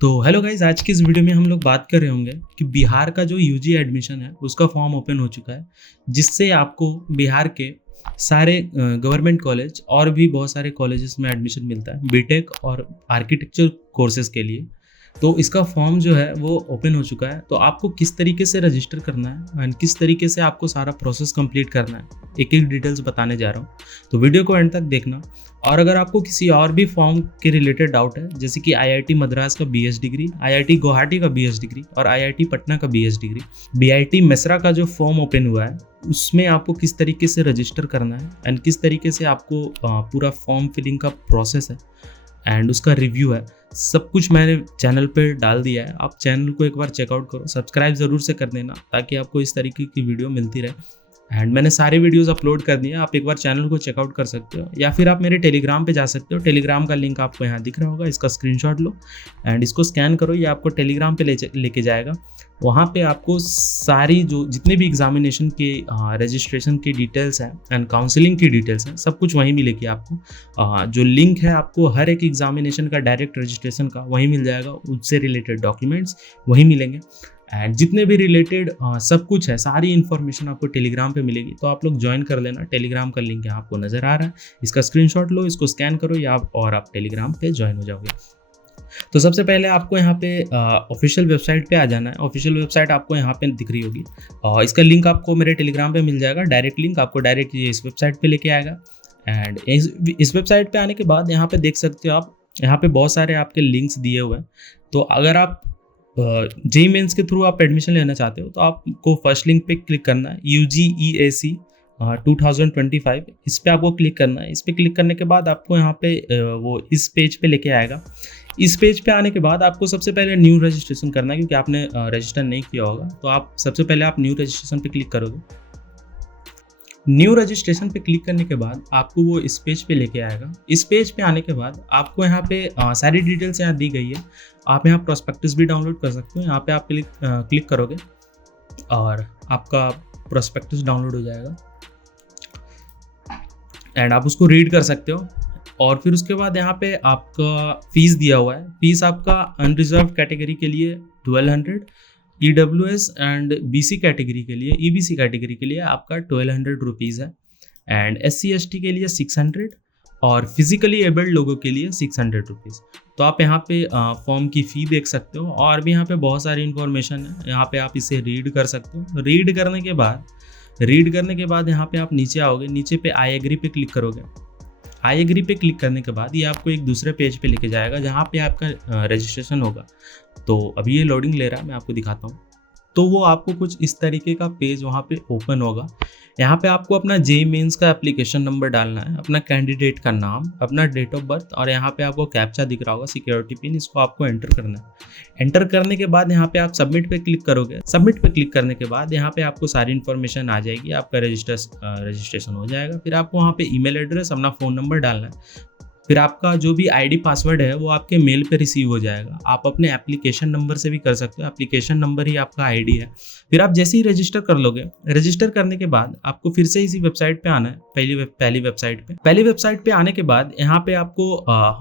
तो hello guys, आज की इस वीडियो में हम लोग बात कर रहे होंगे कि बिहार का जो यूजी एडमिशन है उसका फॉर्म ओपन हो चुका है, जिससे आपको बिहार के सारे गवर्नमेंट कॉलेज और भी बहुत सारे कॉलेजेस में एडमिशन मिलता है बीटेक और आर्किटेक्चर कोर्सेज के लिए। तो इसका फॉर्म जो है वो ओपन हो चुका है। तो आपको किस तरीके से रजिस्टर करना है एंड किस तरीके से आपको सारा प्रोसेस कंप्लीट करना है, एक एक डिटेल्स बताने जा रहा हूँ। तो वीडियो को एंड तक देखना। और अगर आपको किसी और भी फॉर्म के रिलेटेड डाउट है, जैसे कि आईआईटी मद्रास का बीएस डिग्री, आईआईटी गुवाहाटी का बीएस डिग्री और आईआईटी पटना का बीएस डिग्री, बीआईटी मेसरा का जो फॉर्म ओपन हुआ है उसमें आपको किस तरीके से रजिस्टर करना है एंड किस तरीके से आपको पूरा फॉर्म फिलिंग का प्रोसेस है एंड उसका रिव्यू है, सब कुछ मैंने चैनल पे डाल दिया है। आप चैनल को एक बार चेकआउट करो, सब्सक्राइब ज़रूर से कर देना ताकि आपको इस तरीके की वीडियो मिलती रहे। एंड मैंने सारे वीडियोस अपलोड कर दिए, आप एक बार चैनल को चेकआउट कर सकते हो या फिर आप मेरे टेलीग्राम पे जा सकते हो। टेलीग्राम का लिंक आपको यहाँ दिख रहा होगा, इसका स्क्रीनशॉट लो एंड इसको स्कैन करो, ये आपको टेलीग्राम पे लेके जाएगा। वहाँ पे आपको सारी जो जितने भी एग्जामिनेशन के रजिस्ट्रेशन की डिटेल्स हैं एंड काउंसलिंग की डिटेल्स हैं, सब कुछ वहीं मिलेगी आपको। जो लिंक है आपको हर एक एग्जामिनेशन का डायरेक्ट रजिस्ट्रेशन का वहीं मिल जाएगा, उससे रिलेटेड डॉक्यूमेंट्स वहीं मिलेंगे एंड जितने भी रिलेटेड सब कुछ है, सारी इन्फॉर्मेशन आपको टेलीग्राम पे मिलेगी। तो आप लोग ज्वाइन कर लेना। टेलीग्राम का लिंक यहाँ आपको नज़र आ रहा है, इसका स्क्रीनशॉट लो, इसको स्कैन करो या आप टेलीग्राम पे ज्वाइन हो जाओगे। तो सबसे पहले आपको यहाँ पे ऑफिशियल वेबसाइट पे आ जाना है। ऑफिशियल वेबसाइट आपको यहाँ पे दिख रही होगी और इसका लिंक आपको मेरे टेलीग्राम पे मिल जाएगा। डायरेक्ट लिंक आपको डायरेक्ट ये इस वेबसाइट पे लेके आएगा एंड इस वेबसाइट पे आने के बाद यहाँ पे देख सकते हो आप, यहाँ पे बहुत सारे आपके लिंक्स दिए हुए हैं। तो अगर आप जेईई मेंस के थ्रू आप एडमिशन लेना चाहते हो तो आपको फर्स्ट लिंक पे क्लिक करना है, UGEAC 2025, इस पे आपको क्लिक करना है। इस पे क्लिक करने के बाद आपको यहाँ पे वो इस पेज पे लेके आएगा। इस पेज पे आने के बाद आपको सबसे पहले न्यू रजिस्ट्रेशन करना है, क्योंकि आपने रजिस्टर नहीं किया होगा। तो आप सबसे पहले आप न्यू रजिस्ट्रेशन पे क्लिक करोगे। न्यू रजिस्ट्रेशन पे क्लिक करने के बाद आपको वो इस पेज पे लेके आएगा। इस पेज पे आने के बाद आपको यहाँ पे सारी डिटेल्स यहाँ दी गई है। आप यहाँ प्रोस्पेक्टस भी डाउनलोड कर सकते हो। यहाँ पे आप क्लिक करोगे और आपका प्रोस्पेक्टस डाउनलोड हो जाएगा एंड आप उसको रीड कर सकते हो। और फिर उसके बाद यहाँ पे आपका फीस दिया हुआ है। फीस आपका अनरिजर्व कैटेगरी के लिए 1200, EWS एंड BC कैटेगरी के लिए, EBC कैटेगरी के लिए आपका 1200 रुपीज़ है एंड SC ST के लिए 600 और फिजिकली एबल्ड लोगों के लिए 600 रुपीज़। तो आप यहाँ पे फॉर्म की फ़ी देख सकते हो और भी यहाँ पे बहुत सारी इन्फॉर्मेशन है। यहाँ पे आप इसे रीड कर सकते हो। रीड करने के बाद यहाँ पे आप नीचे आओगे, नीचे पे आई एग्री पे क्लिक करोगे। आई एग्री पे क्लिक करने के बाद ये आपको एक दूसरे पेज पे लेके जाएगा जहाँ पे आपका रजिस्ट्रेशन होगा। तो अभी ये लोडिंग ले रहा है, मैं आपको दिखाता हूँ। तो वो आपको कुछ इस तरीके का पेज वहाँ पे ओपन होगा। यहाँ पे आपको अपना जेईई मेंस का एप्लीकेशन नंबर डालना है, अपना कैंडिडेट का नाम, अपना डेट ऑफ बर्थ और यहाँ पे आपको कैप्चा दिख रहा होगा, सिक्योरिटी पिन, इसको आपको एंटर करना है। एंटर करने के बाद यहाँ पे आप सबमिट पे क्लिक करोगे। सबमिट पे क्लिक करने के बाद यहाँ पे आपको सारी इन्फॉर्मेशन आ जाएगी, आपका रजिस्ट्रेशन हो जाएगा। फिर आपको वहाँ पे ईमेल एड्रेस, अपना फ़ोन नंबर डालना है। फिर आपका जो भी आईडी पासवर्ड है वो आपके मेल पे रिसीव हो जाएगा। आप अपने एप्लीकेशन नंबर से भी कर सकते हो, एप्लीकेशन नंबर ही आपका आईडी है। फिर आप जैसे ही रजिस्टर कर लोगे, रजिस्टर करने के बाद आपको फिर से इसी वेबसाइट पे आना है, पहली वेबसाइट पे आने के बाद यहाँ पे आपको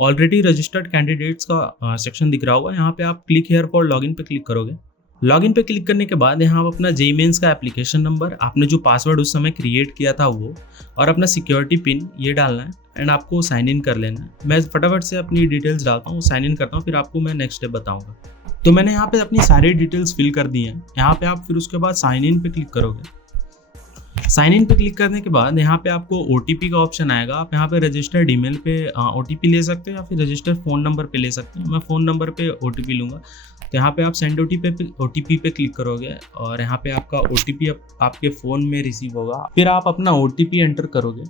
ऑलरेडी रजिस्टर्ड कैंडिडेट्स का सेक्शन दिख रहा होगा। यहाँ पे आप क्लिक हियर फॉर लॉगिन पे क्लिक करोगे। लॉगिन पे क्लिक करने के बाद यहाँ आप अपना जेईई मेंस का एप्लीकेशन नंबर, आपने जो पासवर्ड उस समय क्रिएट किया था वो, और अपना सिक्योरिटी पिन ये डालना है एंड आपको साइन इन कर लेना है। मैं फटाफट से अपनी डिटेल्स डालता हूँ, साइन इन करता हूँ, फिर आपको मैं नेक्स्ट स्टेप बताऊँगा। तो मैंने यहाँ पे अपनी सारी डिटेल्स फिल कर दी हैं। यहाँ पे आप फिर उसके बाद साइन इन पे क्लिक करोगे। साइन इन पे क्लिक करने के बाद यहाँ पे आपको OTP का ऑप्शन आएगा। आप यहाँ पे रजिस्टर्ड ईमेल पे OTP ले सकते हो या फिर रजिस्टर्ड फ़ोन नंबर पे ले सकते हो। मैं फ़ोन नंबर पे OTP लूँगा। तो यहाँ पे आप सेंड OTP पे क्लिक करोगे और यहाँ पे आपका OTP आपके फ़ोन में रिसीव होगा। फिर आप अपना OTP एंटर करोगे।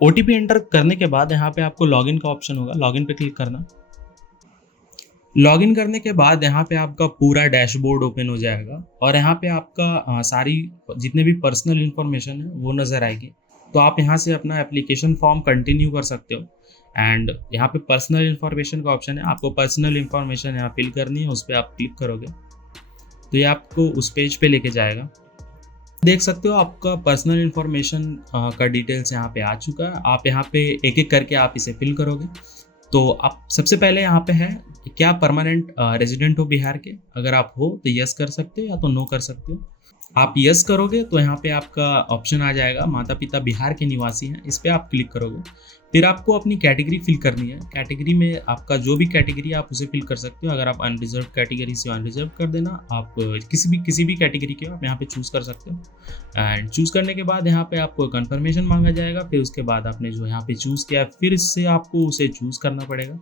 OTP एंटर करने के बाद यहाँ पे आपको लॉगिन का ऑप्शन होगा, लॉगिन पे क्लिक करना। लॉगिन करने के बाद यहाँ पे आपका पूरा डैशबोर्ड ओपन हो जाएगा और यहाँ पे आपका सारी जितने भी पर्सनल इन्फॉर्मेशन है वो नज़र आएगी। तो आप यहाँ से अपना एप्लीकेशन फॉर्म कंटिन्यू कर सकते हो एंड यहाँ पे पर्सनल इन्फॉर्मेशन का ऑप्शन है। आपको पर्सनल इन्फॉर्मेशन यहाँ फिल करनी है, उस पर आप क्लिक करोगे तो ये आपको उस पेज पे लेके जाएगा। देख सकते हो आपका पर्सनल इन्फॉर्मेशन का डिटेल्स यहाँ पे आ चुका है। आप यहाँ पे एक एक करके आप इसे फिल करोगे तो आप सबसे पहले यहाँ पे है क्या परमानेंट रेजिडेंट हो बिहार के? अगर आप हो तो यस कर सकते हो या तो नो कर सकते हो। आप यस करोगे तो यहाँ पे आपका ऑप्शन आ जाएगा माता पिता बिहार के निवासी हैं, इस पे आप क्लिक करोगे। फिर आपको अपनी कैटेगरी फिल करनी है। कैटेगरी में आपका जो भी कैटेगरी है आप उसे फिल कर सकते हो। अगर आप अनरिजर्व कैटेगरी से अनरिजर्व कर देना, आप किसी भी कैटेगरी के हो आप यहाँ पे चूज़ कर सकते हो। एंड चूज़ करने के बाद यहाँ पे आपको कंफर्मेशन मांगा जाएगा। फिर उसके बाद आपने जो यहाँ पे चूज़ किया फिर इससे आपको उसे चूज़ करना पड़ेगा।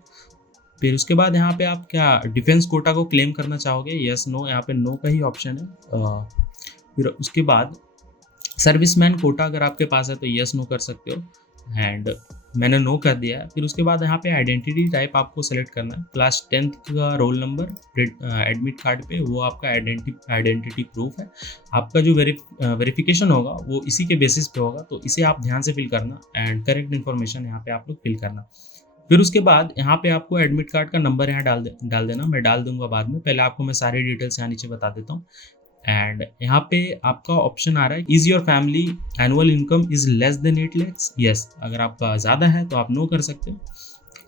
फिर उसके बाद यहाँ पे आप क्या डिफेंस कोटा को क्लेम करना चाहोगे? यस नो, यहाँ पे नो का ही ऑप्शन है। फिर उसके बाद सर्विसमैन कोटा अगर आपके पास है तो यस नो कर सकते हो। एंड मैंने नो कर दिया है। फिर उसके बाद यहाँ पे आइडेंटिटी टाइप आपको सेलेक्ट करना है। क्लास 10th का रोल नंबर एडमिट कार्ड पे वो आपका आइडेंटिटी प्रूफ है। आपका जो वेरिफिकेशन होगा वो इसी के बेसिस पे होगा, तो इसे आप ध्यान से फिल करना एंड करेक्ट इन्फॉर्मेशन यहाँ पे आप लोग फिल करना। फिर उसके बाद यहाँ पे आपको एडमिट कार्ड का नंबर यहाँ डाल देना। मैं डाल दूंगा बाद में, पहले आपको मैं सारी डिटेल्स यहाँ नीचे बता देता हूँ। एंड यहाँ पे आपका ऑप्शन आ रहा है is your family annual income is less than 8 lakhs? Yes, अगर आपका ज़्यादा है तो आप नो कर सकते हो।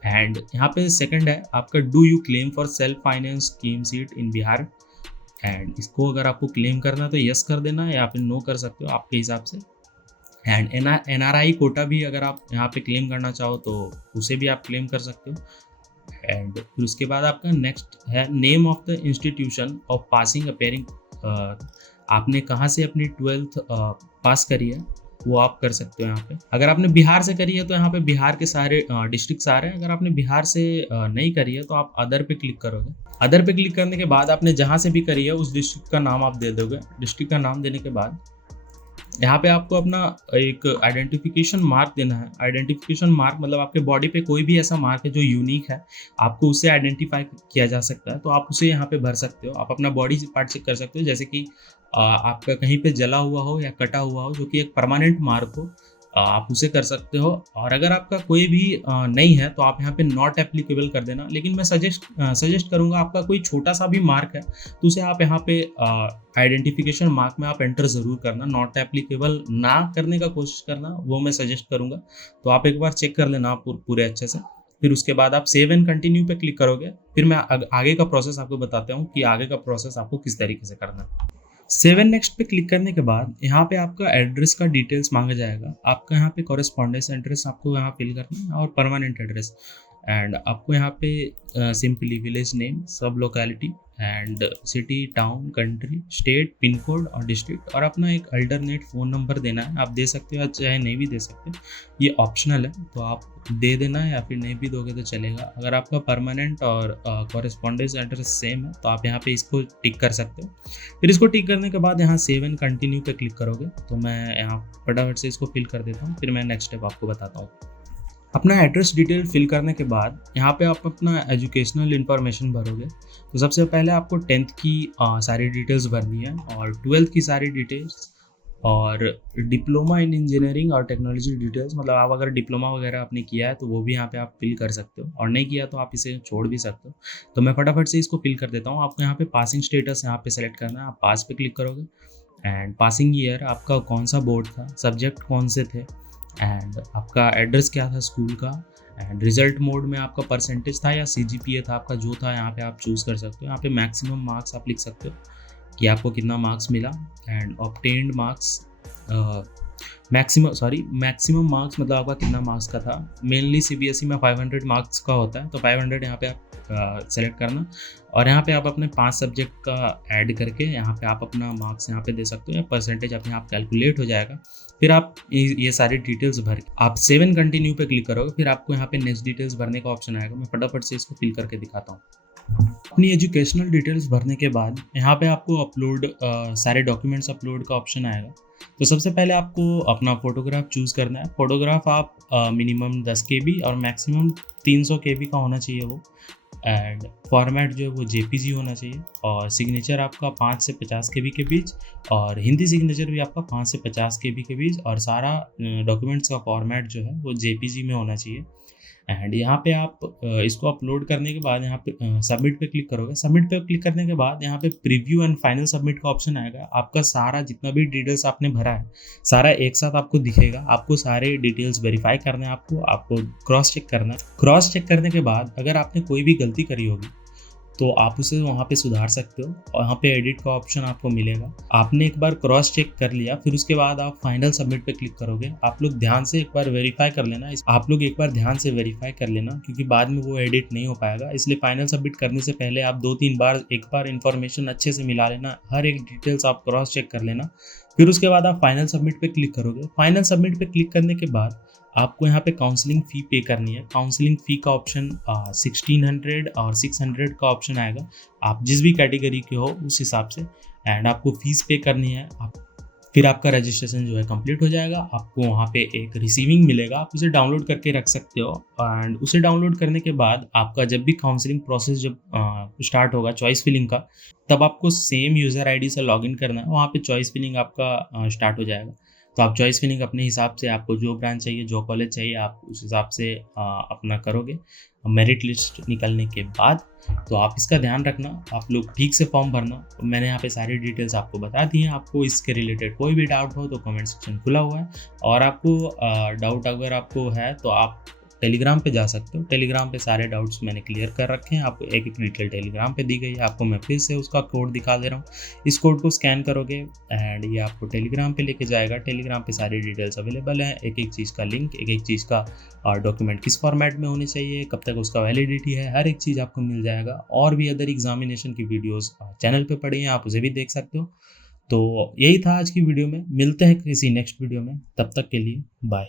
एंड यहाँ पे सेकंड है आपका do you claim for self finance scheme seat in Bihar? And इसको अगर आपको क्लेम करना है तो यस कर देना या फिर नो कर सकते हो आपके हिसाब से। एंड NRI कोटा भी अगर आप यहाँ पे क्लेम करना चाहो तो उसे भी आप क्लेम कर सकते हो। एंड फिर उसके बाद आपका नेक्स्ट है name of the institution of passing appearing. आपने कहाँ से अपनी 12th पास करी है वो आप कर सकते हो यहाँ पे। अगर आपने बिहार से करी है तो यहाँ पे बिहार के सारे डिस्ट्रिक्ट आ रहे हैं। अगर आपने बिहार से नहीं करी है तो आप अदर पे क्लिक करोगे। अदर पे क्लिक करने के बाद आपने जहाँ से भी करी है उस डिस्ट्रिक्ट का नाम आप दे दोगे। डिस्ट्रिक्ट का नाम देने के बाद यहाँ पे आपको अपना एक आइडेंटिफिकेशन मार्क देना है। आइडेंटिफिकेशन मार्क मतलब आपके बॉडी पे कोई भी ऐसा मार्क है जो यूनिक है, आपको उसे आइडेंटिफाई किया जा सकता है, तो आप उसे यहाँ पे भर सकते हो। आप अपना बॉडी पार्ट चेक कर सकते हो, जैसे कि आपका कहीं पे जला हुआ हो या कटा हुआ हो जो कि एक परमानेंट मार्क हो, आप उसे कर सकते हो। और अगर आपका कोई भी नहीं है तो आप यहाँ पे नॉट एप्लीकेबल कर देना। लेकिन मैं सजेस्ट करूँगा आपका कोई छोटा सा भी मार्क है तो उसे आप यहाँ पे आइडेंटिफिकेशन मार्क में आप एंटर ज़रूर करना। नॉट एप्लीकेबल ना करने का कोशिश करना, वो मैं सजेस्ट करूँगा। तो आप एक बार चेक कर लेना पूरे अच्छे से। फिर उसके बाद आप सेव एंड कंटिन्यू पे क्लिक करोगे। फिर मैं आगे का प्रोसेस आपको बताता हूँ कि आगे का प्रोसेस आपको किस तरीके से करना है। सेव एंड नेक्स्ट पे क्लिक करने के बाद यहाँ पे आपका एड्रेस का डिटेल्स मांगा जाएगा। आपका यहाँ पे कॉरेस्पॉन्डेंस एड्रेस आपको यहाँ फिल करना है और परमानेंट एड्रेस। एंड आपको यहाँ पे सिंपली विलेज नेम, सब locality and city, town, country, state, pin code और डिस्ट्रिक्ट, और अपना एक अल्टरनेट फ़ोन नंबर देना है। आप दे सकते हो या चाहे नहीं भी दे सकते, ये ऑप्शनल है, तो आप दे देना या फिर नहीं भी दोगे तो चलेगा। अगर आपका परमानेंट और कॉरेस्पॉन्डेंस एड्रेस सेम है तो आप यहाँ पे इसको टिक कर सकते हो। फिर इसको टिक करने के बाद यहाँ सेव एंड कंटिन्यू पे क्लिक करोगे। तो मैं यहाँ फटाफट से इसको फिल कर देता हूँ, फिर मैं नेक्स्ट स्टेप आपको बताता हूँ। अपना एड्रेस डिटेल फिल करने के बाद यहाँ पे आप अपना एजुकेशनल इन्फॉर्मेशन भरोगे। तो सबसे पहले आपको 10th की सारी डिटेल्स भरनी है और 12th की सारी डिटेल्स और डिप्लोमा इन इंजीनियरिंग और टेक्नोलॉजी डिटेल्स, मतलब आप अगर डिप्लोमा वगैरह आपने किया है तो वो भी यहाँ पे आप फिल कर सकते हो, और नहीं किया तो आप इसे छोड़ भी सकते हो। तो मैं फटाफट से इसको फिल कर देता हूँ। आपको यहाँ पे पासिंग स्टेटस यहाँ पे सेलेक्ट करना है, आप पास पे क्लिक करोगे। एंड पासिंग ईयर, आपका कौन सा बोर्ड था, सब्जेक्ट कौन से थे, एंड आपका एड्रेस क्या था स्कूल का, एंड रिजल्ट मोड में आपका परसेंटेज था या CGPA था आपका, जो था यहाँ पे आप चूज़ कर सकते हो। यहाँ पे मैक्सिमम मार्क्स आप लिख सकते हो कि आपको कितना मार्क्स मिला। And obtained marks, maximum marks मतलब आपका कितना मार्क्स का था। मेनली CBSE में 500 मार्क्स का होता है, तो 500 यहाँ पे आप सेलेक्ट करना, और यहाँ पे आप अपने 5 सब्जेक्ट का ऐड करके यहाँ पे आप अपना मार्क्स यहाँ पे दे सकते हो, या परसेंटेज अपने आप कैलकुलेट हो जाएगा। फिर आप ये सारी डिटेल्स भर के आप सेव एंड कंटिन्यू पे क्लिक करोगे। फिर आपको यहाँ पे नेक्स्ट डिटेल्स भरने का ऑप्शन आएगा। मैं फटाफट से इसको फिल करके दिखाता हूँ। अपनी एजुकेशनल डिटेल्स भरने के बाद यहाँ पे आपको अपलोड सारे डॉक्यूमेंट्स अपलोड का ऑप्शन आएगा। तो सबसे पहले आपको अपना फ़ोटोग्राफ चूज़ करना है। फ़ोटोग्राफ आप मिनिमम 10 KB और मैक्सिमम 300 KB का होना चाहिए वो। एंड फॉर्मेट जो है वो JPG होना चाहिए, और सिग्नेचर आपका 5 से 50 KB के बीच, और हिंदी सिग्नेचर भी आपका 5 से 50 KB के बीच, और सारा डॉक्यूमेंट्स का फॉर्मेट जो है वो JPG में होना चाहिए। एंड यहाँ पे आप इसको अपलोड करने के बाद यहाँ पे सबमिट पे क्लिक करोगे। सबमिट पे क्लिक करने के बाद यहाँ पे प्रीव्यू एंड फाइनल सबमिट का ऑप्शन आएगा। आपका सारा जितना भी डिटेल्स आपने भरा है सारा एक साथ आपको दिखेगा। आपको सारे डिटेल्स वेरीफाई करने हैं, आपको क्रॉस चेक करना है। क्रॉस चेक करने के बाद अगर आपने कोई भी गलती करी होगी तो आप उसे वहाँ पे सुधार सकते हो और यहाँ पे एडिट का ऑप्शन आपको मिलेगा। आपने एक बार क्रॉस चेक कर लिया, फिर उसके बाद आप फाइनल सबमिट पे क्लिक करोगे। आप लोग ध्यान से एक बार वेरीफाई कर लेना, क्योंकि बाद में वो एडिट नहीं हो पाएगा। इसलिए फाइनल सबमिट करने से पहले आप 2-3 बार एक बार इन्फॉर्मेशन अच्छे से मिला लेना, हर एक डिटेल्स आप क्रॉस चेक कर लेना। फिर उसके बाद आप फाइनल सबमिट पे क्लिक करोगे। फाइनल सबमिट पे क्लिक करने के बाद आपको यहाँ पे काउंसलिंग फ़ी पे करनी है। काउंसलिंग फ़ी का ऑप्शन 1600 और 600 का ऑप्शन आएगा। आप जिस भी कैटेगरी के हो उस हिसाब से, एंड आपको फ़ीस पे करनी है। फिर आपका रजिस्ट्रेशन जो है कंप्लीट हो जाएगा। आपको वहाँ पे एक रिसीविंग मिलेगा, आप उसे डाउनलोड करके रख सकते हो। एंड उसे डाउनलोड करने के बाद आपका जब भी काउंसलिंग प्रोसेस जब स्टार्ट होगा चॉइस फिलिंग का, तब आपको सेम यूज़र आईडी से लॉगिन करना है। वहाँ पे चॉइस फिलिंग आपका स्टार्ट हो जाएगा। तो आप चॉइस फिलिंग अपने हिसाब से, आपको जो ब्रांच चाहिए, जो कॉलेज चाहिए, आप उस हिसाब से अपना करोगे। मेरिट लिस्ट निकलने के बाद तो आप इसका ध्यान रखना, आप लोग ठीक से फॉर्म भरना। मैंने यहाँ पे सारी डिटेल्स आपको बता दी हैं। आपको इसके रिलेटेड कोई भी डाउट हो तो कमेंट सेक्शन खुला हुआ है, और आपको डाउट अगर आपको है तो आप टेलीग्राम पे जा सकते हो। टेलीग्राम पे सारे डाउट्स मैंने क्लियर कर रखे हैं। आपको एक एक डिटेल टेलीग्राम पे दी गई है। आपको मैं फिर से उसका कोड दिखा दे रहा हूँ। इस कोड को स्कैन करोगे एंड ये आपको टेलीग्राम पे लेके जाएगा। टेलीग्राम पे सारी डिटेल्स अवेलेबल है, एक एक चीज़ का लिंक, एक एक चीज़ का डॉक्यूमेंट किस फॉर्मेट में होने चाहिए, कब तक उसका वैलिडिटी है, हर एक चीज़ आपको मिल जाएगा। और भी अदर एग्जामिनेशन की वीडियोज़ चैनल पर पड़ी हैं, आप उसे भी देख सकते हो। तो यही था आज की वीडियो में। मिलते हैं किसी नेक्स्ट वीडियो में, तब तक के लिए बाय।